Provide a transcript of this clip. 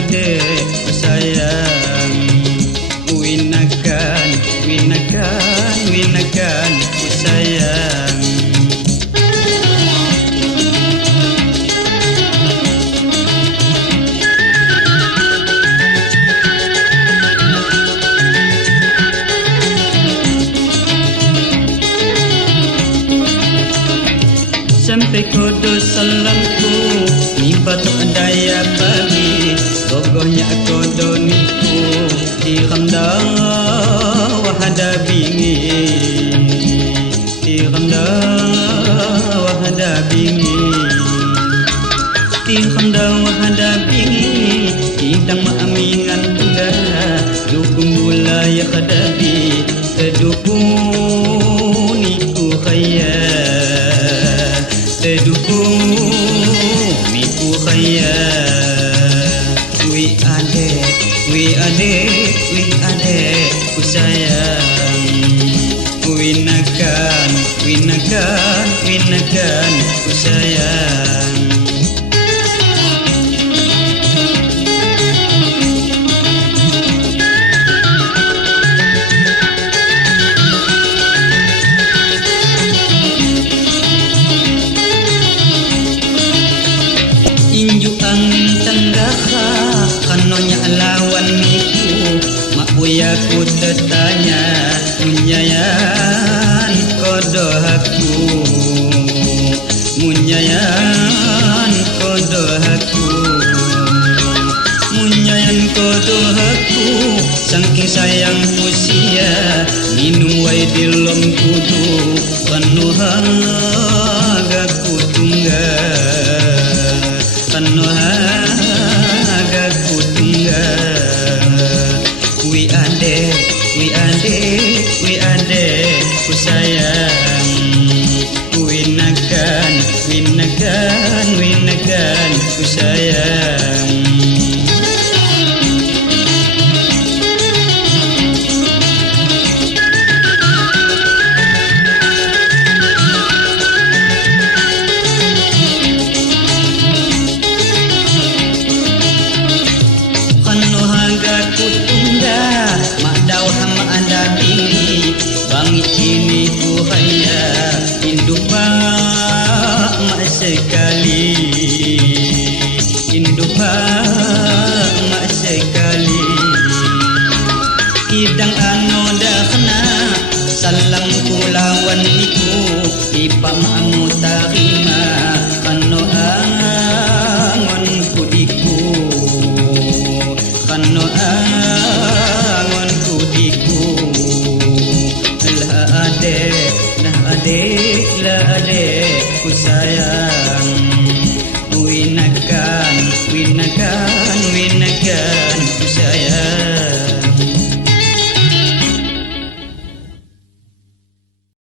adik ku sayang. Winakan, winakan, winakan ku sayang. Sampai kodo salamku ni batok daya babi gogohnya kodo niku di ramda wahada bingi di ramda wahada bingi di ramda wahada bingi idang maamingan pula dukung gula ya kadabi kedukung niku khaya dukung niku khaya. Wi adek, wi adek, wi adek ku sayang. Winakan, winakan, winakan ku sayang. Inju angin tanggaha kanonya lawan niku makuya ku tetanya munyayan kodo haku munyayan kodo haku munyayan kodo haku saking sayang usia minum wai dilom kudu penuh hagaku tunggal penuhaga ku tunggal. Wi adek, wi adek, wi adek ku sayang. Winakan, winakan, winakan ku sayang. Bangit ini ku hanya induk mak sekali, induk mak sekali. Idang ano dah kena salam kulawan niku ipa maamu tarima kano angon kudiku kano angon kudiku. Lah adek, lah adek ku sayang.